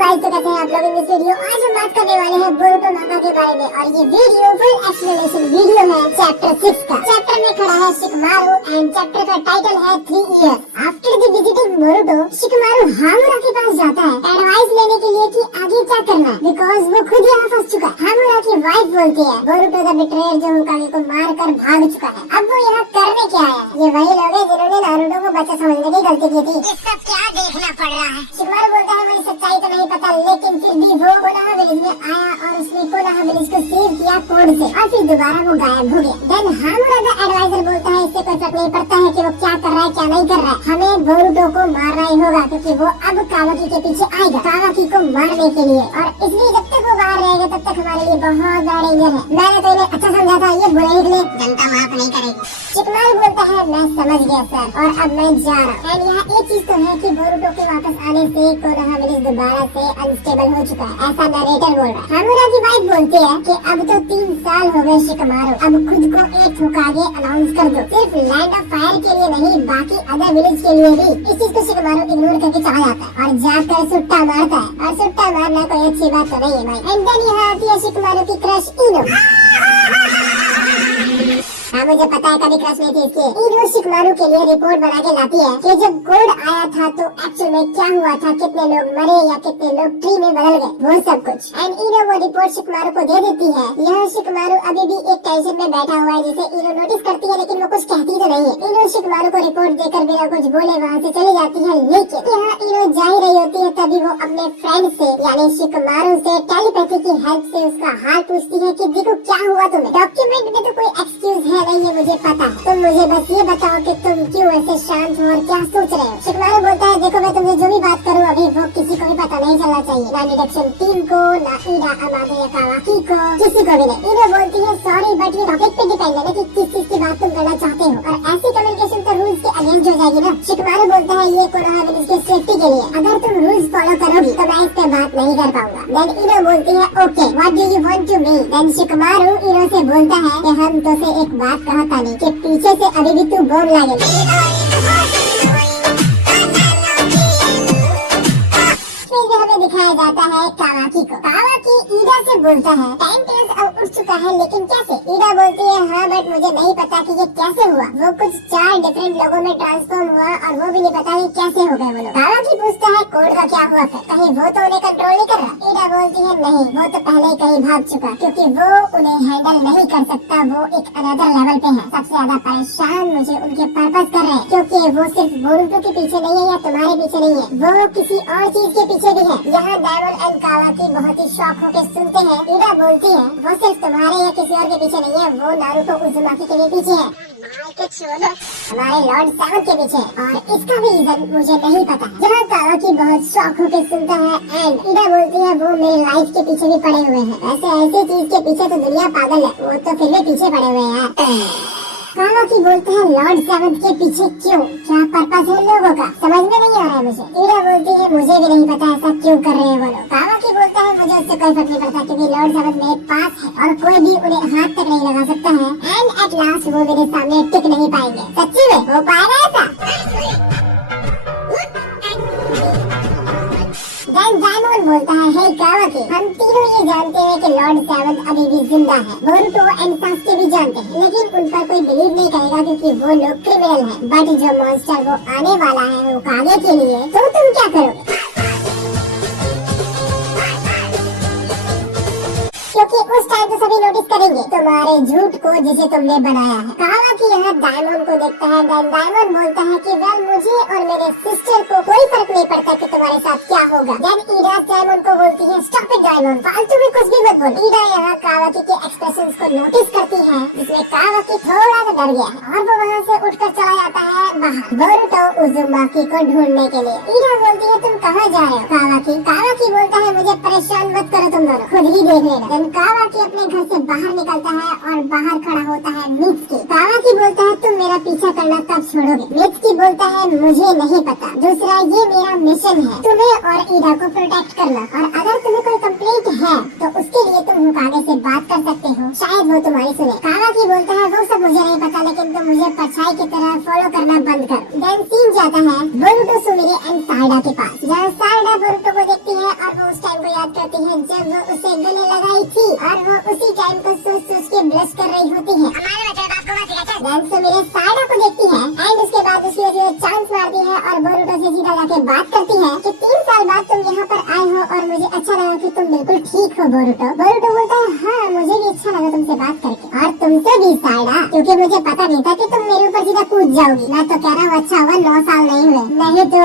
Guys, तो कैसे हैं आप लोग इन इस वीडियो। आज हम बात करने वाले हैं बोरुतो नागा के बारे में और ये वीडियो फुल एक्सप्लेनेशन वीडियो है चैप्टर 6 का। चैप्टर में खड़ा है शिकमारू एंड चैप्टर का टाइटल है 3 years. After the visiting Boruto, Shikamaru Hamura के पास जाता है एडवाइस लेने के लिए कि आगे क्या करना है, बिकॉज वो खुद यहाँ फंस चुका है। हामुरा की वाइफ बोलती है बोरुतो द बिट्रेयर जो होकागे को मार कर भाग चुका है, अब वो यहाँ करने क्या आया। ये वही लोग हैं जिन्होंने नारुतो को बच्चा समझने की गलती की थी। ये सब क्या देखना पड़ रहा है। शिकमारू बोलता है मुझे सच्चाई तो नहीं पता, लेकिन फिर भी वो कोनोहा विलेज में आया और उसने कोनोहा विलेज को सेव किया कोड से और फिर दोबारा वो गायब हो गया। देन हामुरा द एडवाइजर बोलता है इससे कोई फर्क नहीं पड़ता है कि वो क्या कर रहा है क्या नहीं कर रहा है, हमें बोरुतो को मारना ही होगा क्योंकि वो अब कावाकी के पीछे आएगा कावाकी को मारने के लिए, और इसलिए जब तक वो बाहर रहेगा तब तक हमारे लिए बहुत बड़ा डेंजर है। मैंने तो इन्हें अच्छा समझा था, ये बुरे निकले, जनता माफ नहीं करेगी। शिकमारू बोलता है मैं समझ गया सर और अब मैं जा रहा हूँ। एंड यहाँ एक चीज तो है कि बोरुतो के वापस आने से कोनोहा विलेज दोबारा से अनस्टेबल हो चुका है, ऐसा नरेटर बोल रहा है। हामुरा की वाइफ बोलती है कि अब तो 3 साल हो गए शिकमारू, अब खुद को एक होकागे अनाउंस कर दो, सिर्फ लैंड ऑफ फायर के लिए नहीं बाकी अदर विलेज के लिए भी। इस चीज को शिकमारू इग्नोर करके चला जाता है और जाकर सुट्टा मारता है, और सुट्टा मारना कोई अच्छी बात तो नहीं है भाई। एंड देन यहाँ आती है शिकमारू की क्रश इनो। हाँ मुझे पता है कभी क्रश नहीं थी इसकी। इनो शिकमारू के लिए रिपोर्ट बना के लाती है कि जब कोड आया था तो एक्चुअल में क्या हुआ था, कितने लोग मरे या कितने लोग ट्री में बदल गए, वो सब कुछ। एंड इनो वो रिपोर्ट शिकमारू को दे देती है। यह शिकमारू अभी भी एक टेंशन में बैठा हुआ है जिसे इनो नोटिस करती है, लेकिन वो कुछ कहती तो नहीं है। इनो शिकमारू को रिपोर्ट देकर बिना कुछ बोले वहाँ से चली जाती है, लेकिन यहाँ इनो जा ही रही होती है तभी वो अपने फ्रेंड से यानी शिकमारू से टेलीपैथी की हेल्प से उसका हाल पूछती है कि देखो क्या हुआ तुम्हें। डॉक्यूमेंट में तो कोई एक्सक्यूज है नहीं, ये मुझे पता है, तुम मुझे बस ये बताओ कि तुम क्यों ऐसे शांत हो और क्या सोच रहे हो। शिकमारू बोलता है देखो मैं तुमसे जो भी बात करूँ अभी वो किसी को भी पता नहीं चलना चाहिए, ना डिटेक्शन टीम को, ना इरा अमादे या कावाकी को, किसी को भी नहीं। इनो बोलती है सॉरी बट ये टॉपिक पे डिपेंड है कि किस चीज की बात तुम करना चाहते हो, और ऐसी कम्युनिकेशन तो रूल्स के अगेंस्ट हो जाएगी ना। शिकमारू बोलता है ये कोनोहा विलेज की सेफ्टी के लिए, अगर तुम रूल्स फॉलो करोगी तो मैं इस पे बात नहीं कर पाऊंगा। देन इनो बोलती है okay what do you want to me. Then Shikamaru Ino से बोलता है कि हम तो से एक बात कहा था नहीं कि पीछे से अभी भी तू बम लागेगा। दिखाया जाता है कावाकी को। कावाकी ईडा से बोलता है टाइम टेल्स अब उठ चुका है, लेकिन कैसे। ईडा बोलती है हाँ बट मुझे नहीं पता कि ये कैसे हुआ, वो कुछ 4 डिफरेंट लोगों में ट्रांसफॉर्म हुआ और वो भी नहीं पता कि कैसे हो गए वो लोग। कावाकी पूछता है कोड का क्या हुआ फिर, कहीं वो तो उन्हें कंट्रोल नहीं कर रहा। ईडा बोलती है नहीं वो तो पहले ही कहीं भाग चुका क्योंकि वो उन्हें हैंडल नहीं कर सकता, वो एक अनदर लेवल पे है। सबसे ज्यादा परेशान मुझे उनके पर्पस कर रहे हैं क्योंकि वो सिर्फ बोरुतो के पीछे नहीं है या तुम्हारे पीछे नहीं है, वो किसी और चीज के पीछे भी है। यहाँ डायमंड एंड कावाकी बहुत ही शॉक होकर सुनते हैं। ईडा बोलती है वो सिर्फ तुम्हारे या किसी और के पीछे नहीं है, वो नारुतो उज़ुमाकी के भी पीछे है, हमारे लॉर्ड 7 के पीछे, और इसका भी रीजन मुझे नहीं पता। यहाँ कावाकी बहुत शॉक होकर सुनता है एंड ईडा बोलती है वो मेरे लाइफ के पीछे भी पड़े हुए हैं, ऐसे ऐसी चीज के पीछे तो दुनिया पागल है, वो तो फिर भी पीछे पड़े हुए हैं। कावाकी बोलते हैं लॉर्ड 7 के पीछे क्यों, क्या पर्पस है लोगों का, समझ में नहीं आ रहा है मुझे। ईडा बोलती है मुझे भी नहीं पता ऐसा क्यों कर रहे हैं वो लोग। कावाकी बोलता है मुझे उससे कोई फर्क नहीं पड़ता क्योंकि लॉर्ड 7 मेरे पास है और कोई भी उन्हें हाथ तक नहीं लगा सकता है, एंड एट लास्ट वो मेरे सामने टिक नहीं पाएंगे। सच्ची में हो पाएगा ऐसा। डायमंड बोलता है हे कावाकी हम तीनों ये जानते हैं कि लॉर्ड 7 अभी भी जिंदा है, बोरुतो एंड सास्के भी जानते हैं, लेकिन उन पर कोई बिलीव नहीं करेगा क्योंकि वो लोग क्रिमिनल हैं। बट जो मॉन्स्टर वो आने वाला है होकागे के लिए, तो तुम क्या करोगे, क्योंकि उस टाइम तो सभी नोटिस करेंगे तुम्हारे झूठ को जिसे तुमने बनाया है। कावाकी यहाँ डायमंड को देखता है, डायमंड बोलता है कि वेल मुझे और मेरे सिस्टर को कोई फर्क नहीं पड़ता कि तुम्हारे साथ क्या होगा। देन ईडा डायमंड को बोलती है स्टॉप इट डायमंड, फालतू में कुछ भी मत बोल। ईडा यहाँ कावाकी के एक्सप्रेशंस को नोटिस करती है जिसमें कावाकी थोड़ा सा डर गया है और वो वहाँ से उठकर चला जाता है बाहर बोरुतो उज़ुमाकी को ढूंढने के लिए। ईडा बोलती है तुम कहाँ जा रहे हो कावाकी बोलता है मुझे परेशान मत करो, तुम दोनों खुद ही देख लेना। कावाकी अपने घर से बाहर निकलता है और बाहर खड़ा होता है मित्सुकी। कावाकी बोलता है तुम मेरा पीछा करना कब छोड़ोगे। मित्सुकी बोलता है मुझे नहीं पता, दूसरा ये मेरा मिशन है तुम्हें और ईडा को प्रोटेक्ट करना, और अगर तुम्हें कोई कंप्लेंट है तो उसके लिए तुम होकागे से बात कर सकते हो, शायद वो तुम्हारी सुने। कावाकी बोलता है वो सब मुझे नहीं पता, लेकिन तुम मुझे परछाई की तरह फॉलो करना बंद करो। देन सीन जाता है बोरुतो सुमिरे एंड साइडा के पास, जहाँ साइडा बोरुतो को देखती है और वो होती है जब वो उसे गले लगाई थी और वो उसी टाइम को सोच सोच के ब्लश कर रही होती है। सुमिरे साइडा को देखती है एंड उसके बाद उसकी वजह से चांस मारती है और बोरुतो से सीधा जाके बात करती है कि 3 साल बाद तुम यहाँ पर आए हो और मुझे अच्छा लगा कि तुम बिल्कुल ठीक हो बोरुतो। बोरुतो बोलता है हाँ मुझे भी अच्छा लगा तुमसे बात करके और तुमसे भी साइडा, क्योंकि मुझे पता नहीं था कि तुम मेरे ऊपर सीधा कूद जाओगी। मैं तो कह रहा हूँ अच्छा हुआ 9 साल नहीं हुए, नहीं तो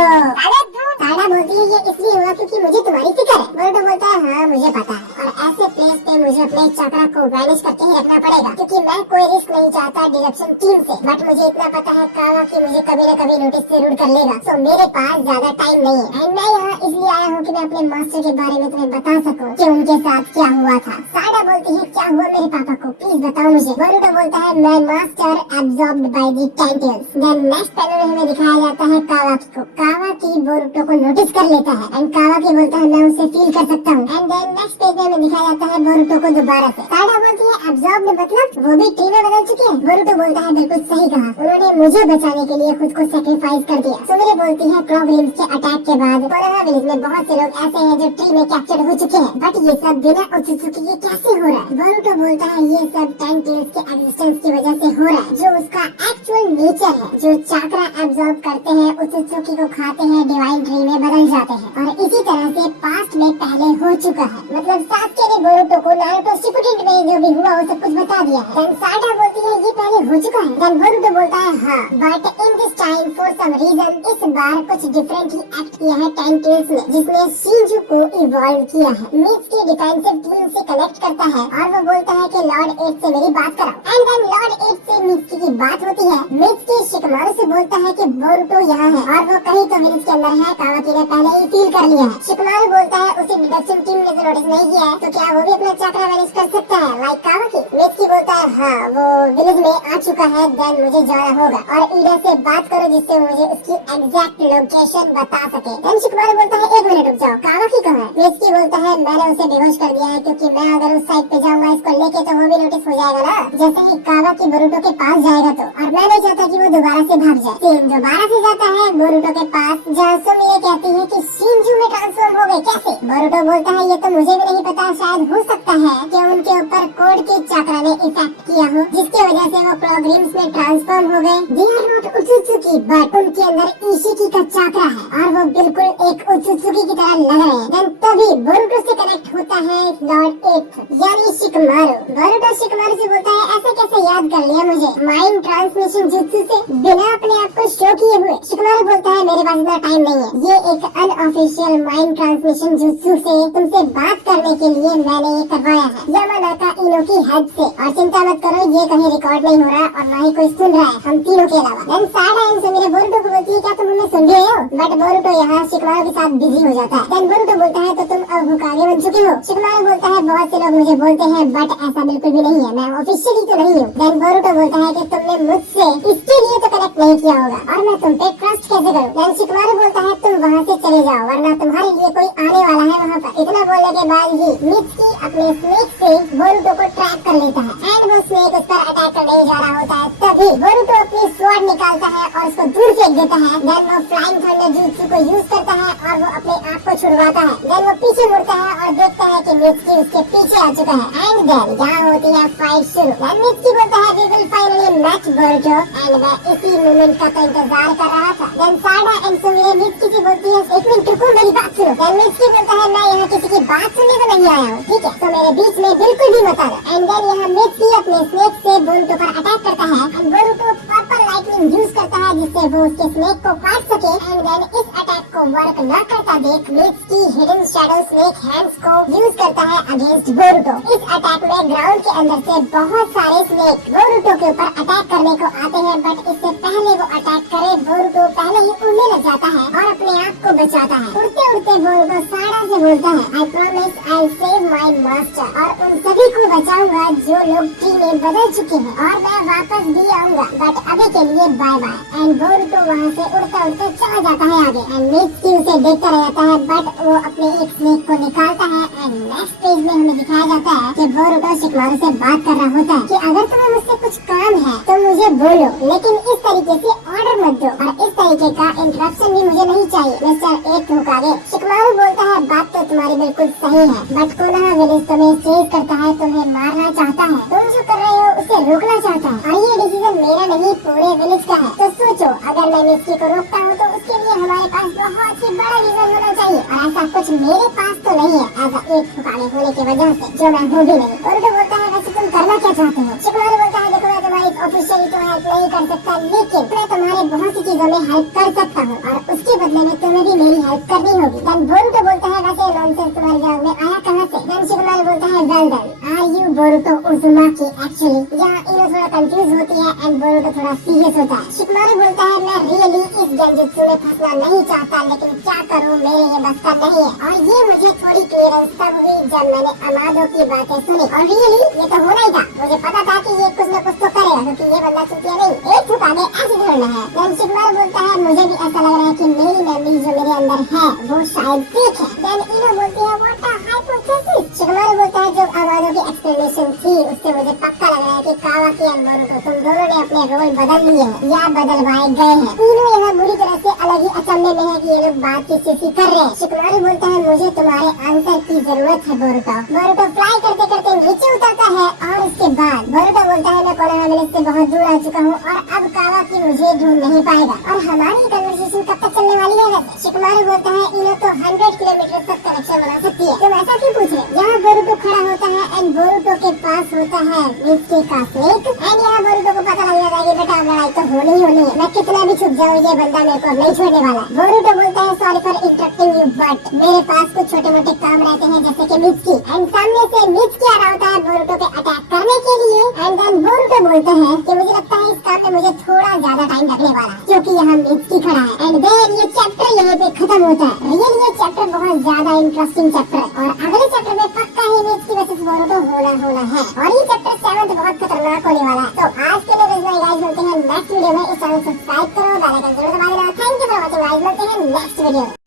साइडा बोलती है ये इसलिए हुआ क्योंकि मुझे तुम्हारी फिक्र है। बोरुतो बोलता है हाँ मुझे पता है और ऐसे प्लेस पे मुझे अपने चक्रा को वैनिश करके ही रखना पड़ेगा क्योंकि मैं कोई रिस्क नहीं चाहता डिडक्शन टीम से। बट मुझे इतना पता है कावा कि मुझे कभी न कभी नोटिस जरूर कर लेगा, सो मेरे पास ज्यादा टाइम नहीं है एंड मैं यहाँ इसलिए आया हूँ कि मैं अपने मास्टर के बारे में तुम्हें बता सकूँ कि उनके साथ क्या हुआ था। साइडा बोलती है क्या हुआ मेरे पापा को, प्लीज बताओ मुझे। बोरुतो बोलता है मैं master absorbed by the tentacles. Then next panel में हमें दिखाया जाता है कावाकी को। कावाकी बोरुतो को नोटिस कर लेता है एंड कावाकी बोलता है मैं उसे फील कर सकता हूँ एंड देन नेक्स्ट पेज में हमें दिखाया जाता है बोरुतो को दोबारा से। साइडा बोलती है एब्जॉर्ब्ड मतलब वो भी ट्री में बदल चुके हैं। बोरुतो बोलता है बिल्कुल सही कहा, उन्होंने मुझे बचाने के लिए खुद को सेक्रीफाइस कर दिया। सुमिरे बोलती है क्लॉकरिम्स के अटैक के बाद कोरोना विलेज में बहुत से लोग ऐसे हैं जो ट्री में कैप्चर हो चुके हैं, बट ये सब बिना ओत्सुत्सुकी के कैसे हो रहा है। बोरुतो बोलता है ये सब टेंटियल्स के एग्जिस्टेंस की वजह से हो रहा है, जो उसका एक्चुअल नेचर है। जो चाक्रा एब्जॉर्ब करते हैं ओत्सुत्सुकी को खाते हैं डिवाइन ट्री में बदल जाते हैं और इसी तरह से पास्ट में पहले हो चुका है। मतलब सास्के ने बोरुतो को नारुतो शिपुडेन में जो भी हुआ वो सब कुछ बता दिया है। देन साइडा बोलती है ये पहले हो चुका है। देन बोरुतो बोलता है हाँ but in this time for some reason इस बार कुछ डिफरेंट ही एक्ट किया है टेंटियल्स ने, जिसने शिंजू को इवॉल्व किया है। मिट्स की डिफेंसिव टीम से कनेक्ट करता है और वो बोलता है कि लॉर्ड 8 से मेरी बात कराओ एंड देन लॉर्ड 8 से मिट्स की बात होती है। मिट्स की शिकमारू से बोलता है कि बोरुतो यहाँ है और वो कहीं तो विलेज के अंदर है, कावाकी ने पहले ही फील कर लिया है। शिकमारू बोलता है उसे डिडक्शन टीम ने तो नोटिस नहीं किया है तो क्या वो भी अपना चक्रा वैनिश कर सकता है लाइक कावाकी। मिट्स की बोलता है हाँ वो विलेज में आ चुका है, देन मुझे जाना होगा और ईडा से बात करो जिससे मुझे उसकी एग्जैक्ट लोकेशन बता सके। देन शिकमारू बोलता है 1 मिनट रुक जाओ, कावाकी कहाँ है। मिट्स की बोलता है मैंने उसे बेहोश कर दिया है क्योंकि मैं अगर उस साइड पे जाऊंगा इसको लेके तो वो भी नोटिस हो जाएगा ना, जैसे ही कावाकी बोरुतो के पास जाएगा तो, और मैं नहीं चाहता कि वो दोबारा से भाग जाए। सीन दोबारा से जाता है बोरुतो के पास जहाँ सुमिरे कहती है कि शिंजू में ट्रांसफॉर्म हो गए कैसे। बोरुतो बोलता है ये तो मुझे भी नहीं पता, शायद हो सकता है कि उनके ऊपर कोड के चक्रा ने इफेक्ट किया हो जिसकी वजह से वो क्लॉकरिम्स में ट्रांसफॉर्म हो गए। दे आर नॉट ओत्सुत्सुकी बट उनके अंदर इशिकी का चक्रा है और वो बिल्कुल एक ओत्सुत्सुकी की तरह लग रहे हैं। देन तभी बोरुतो से कनेक्ट होता है लॉर्ड 8 यानी शिकमारू। बोरुतो शिकमारू से बोलता है ऐसे कैसे याद कर लिया मुझे माइंड ट्रांसमिशन जुत्सु से बिना अपने आप को शो किए हुए। शिकमारू बोलता है मेरे पास इतना टाइम नहीं है, ये एक अनऑफिशियल माइंड ट्रांसमिशन जुत्सु से तुमसे बात करने के लिए मैंने ये करवाया है यामानाका इनो की हेड से, और चिंता मत करो ये कहीं रिकॉर्ड नहीं हो रहा और ना ही कोई सुन रहा है हम तीनों के अलावा। देन साइडा एंड सुमिरे बोरुतो को बोलती है क्या तुम हमें सुन रहे हो, बट बोरुतो यहाँ शिकमारू के साथ बिजी हो जाता है। देन बोरुतो बोलता है तो तुम अब हुकागे बन चुके हो। शिकमारू बोलता है बहुत से लोग मुझे बोलते हैं बट ऐसा बिल्कुल भी नहीं है, मैं ऑफिशियली तो नहीं हूँ। देन बोरुतो बोलता है कि तुमने मुझसे इसके लिए तो कनेक्ट नहीं किया होगा और मैं तुम पे ट्रस्ट कैसे करूँ। देन शिकमारू बोलता है तुम वहाँ से चले जाओ वरना तुम्हारे लिए कोई आने वाला है वहाँ पर। इतना बोलने के बाद ही मित्सुकी अपने स्नेक से बोरुतो को ट्रैक कर लेता है एंड वो स्नेक उस पर अटैक करने जा रहा होता है। तभी बोरुतो अपनी स्वॉर्ड निकालता है और उसको दूर फेंक देता है। देन वो फ्लाइंग थंडर जुत्सु को यूज करता है और वो अपने आप को छुड़वाता है। देन वो पीछे मुड़ता है और देखता है कि मित्सुकी उसके पीछे आ चुका है एंड देन यहाँ होती है फाइट शुरू। देन मित्सुकी बोलता है we will finally match Boruto and मैं इसी मोमेंट का तो इंतजार कर रहा था। देन साइडा एंड सुमिरे मित्सुकी से बोलती है एक मिनट रुको मेरी बात सुनो। देन मित्सुकी बोलता है मैं यहाँ किसी की बात सुनने तो नहीं आया हूँ, ठीक है तो मेरे बीच में बिल्कुल भी मत आना। एंड देन यहाँ मित्सुकी अपने स्नेक से बोरुतो पर अटैक करता है and Boruto purple lightning use करता है जिससे वो उसके स्नेक को काट सके। एंड देन इस अटैक को वर्क न करता देख मित्सुकी हिडन शैडो स्नेक हैंड्स को यूज करता है अगेंस्ट बोरुतो। इस अटैक में ग्राउंड के अंदर से बहुत सारे स्नेक बोरुतो के ऊपर अटैक करने को आते हैं बट इससे पहले वो अटैक करे बोरुतो पहले ही उड़ने लग जाता है और अपने आप को बचाता है। उड़ते उड़ते बोरुतो साइडा से बोलता है I promise I save my master और उन सभी को बचाऊंगा जो लोग ट्री में बदल चुके हैं और मैं वापस भी आऊंगा बट अभी के लिए बाय बाय। एंड बोरुतो वहाँ से उड़ते उड़ते चला जाता है आगे एंड मित्सुकी उसे देखता रह जाता है बट वो अपने एक स्नेक को निकालता है। एंड नेक्स्ट पेज में हमें दिखाया जाता है कि बोरुतो शिकमारू से बात कर रहा होता है कि अगर तुम्हें मुझसे कुछ काम है तो मुझे बोलो लेकिन इस तरीके से ऑर्डर मत दो और इस तरीके का इंटरप्शन भी मुझे नहीं चाहिए मिस्टर एट होकागे। शिकमारू बोलता है बात तो तुम्हारी बिल्कुल सही है, बट कोनोहा विलेज तुम्हें चेज करता है, तुम्हें मारना चाहता है, तुम जो कर रहे हो उसे रोकना चाहता है और ये डिसीजन मेरा नहीं पूरे विलेज का है। तो सोचो अगर मैं मिस्की को रोकता हूँ तो उसके लिए हमारे पास बहुत ही बड़ा रीजन होना चाहिए और ऐसा कुछ मेरे पास तो नहीं है एज एट होकागे होने की वजह से, जो मैं हूँ भी नहीं। बोरुतो बोलता है वैसे तुम करना क्या चाहते हो? शिकमारू बोलता है देखो मैं तुम्हारी ऑफिशियली तो हेल्प नहीं कर सकता, लेकिन मैं तुम्हारे बहुत सी चीजों में हेल्प कर सकता हूँ और उसके बदले में तुम्हें भी मेरी हेल्प करनी होगी। देन बोरुतो बोलता है वैसे नॉनसेंस तुम्हारे दिमाग में आया कहाँ से? देन शिकमारू बोलता है well then are you Boruto Uzumaki actually. यहाँ इनो थोड़ा कंफ्यूज होती है एंड बोरुतो थोड़ा सीरियस होता है। शिकमारू बोलता है मैं रियली इस गेंजुत्सु में फंसना नहीं चाहता, लेकिन क्या करूँ मेरे ये बस का नहीं है। और ये मुझे थोड़ी क्लियरेंस तब हुई जब मैंने अमादो की बातें सुनी और रियली ये तो होना ही था, मुझे पता था कि ये कुछ न कुछ तो करेगा क्योंकि ये बंदा चुतिया नहीं, एक होकागे ऐसे ढूंढना है। देन शिकमारू बोलता है मुझे भी ऐसा लग रहा है कि मेरी मेमोरी जो मेरे अंदर है वो शायद ठीक है। देन इनो बोलती है व्हाट अ हाइपोथेसिस। शिकमारू बोलता है जो अमादो की एक्सप्लेनेशन थी उससे मुझे पक्का लग रहा है कि कावाकी और बोरुतो तुम दोनों ने अपने रोल बदल लिए हैं या बदलवाए गए हैं। इनो यहाँ बुरी तरह से अलग ही अचंभे में है कि ये लोग बात किसी कर रहे हैं। शिकमारू बोलता है मुझे तुम्हारे आंसर की जरूरत है बोरुतो। बोरुतो फ्लाई करते करते नीचे उतरता है और उसके बाद बोरुतो बोलता है मैं कोनोहा विलेज से बहुत दूर आ चुका हूँ और अब कावाकी मुझे ढूंढ नहीं पाएगा और हमारी कन्वर्सेशन कब तक चलने वाली है वैसे? शिकमारू बोलता है इनो तो 100 किलोमीटर तक कनेक्शन बना सकती है, तुम ऐसा क्यों पूछ रहे? यहाँ बोरुतो खड़ा होता है एंड बोरुतो के पास होता है मिस्की का स्नेक एंड यहाँ बोरुतो को पता लग जाता है कि बेटा लड़ाई तो होनी ही होनी है, मैं कितना भी छुप जाऊँ ये बंदा मेरे को नहीं छोड़ने वाला। बोरुतो बोलता है sorry for interrupting you but मेरे पास कुछ छोटे मोटे काम रहते हैं जैसे कि मिस्की एंड सामने से मिस्की आ रहा होता है बोरुतो पे अटैक करने के लिए एंड देन बोरुतो बोलते हैं कि मुझे लगता है इस काम पे मुझे थोड़ा ज्यादा टाइम लगने वाला है क्योंकि यहाँ मिस्की खड़ा है एंड देन ये चैप्टर यहाँ पे खत्म होता है। रियल ये चैप्टर बहुत ज्यादा इंटरेस्टिंग चैप्टर है और अगले चैप्टर में पक्का ही मिस्की वर्सेस बोरुतो होना है और ये चैप्टर 7 बहुत खतरनाक होने वाला है। तो आज के लिए गाइस मिलते हैं नेक्स्ट वीडियो में। इस चैनल सब्सक्राइब करो, बेल आइकन जरूर दबा देना। Thank you for watching guys, मिलते हैं नेक्स्ट वीडियो में।